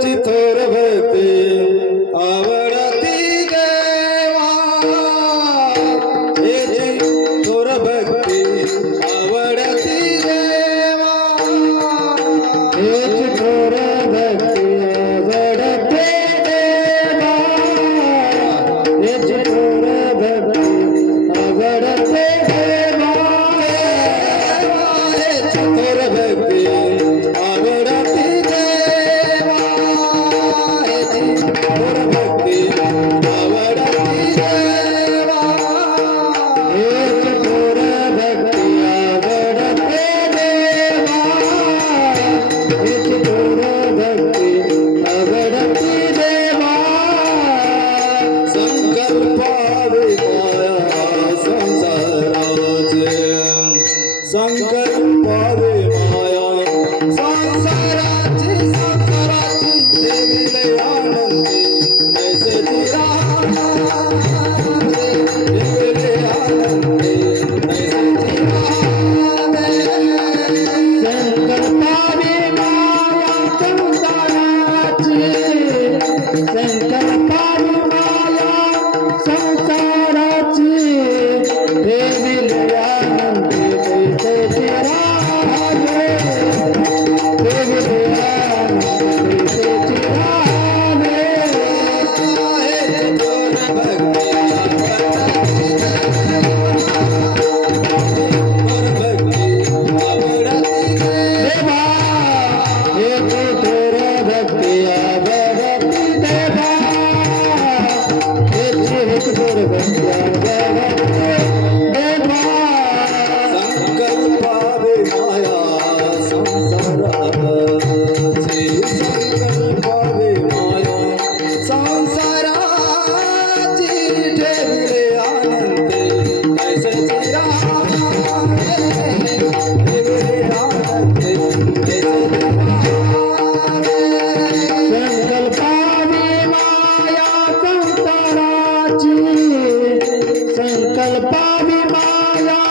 चिथोर भक्ती आवड Música तुझी संकल्पावी माया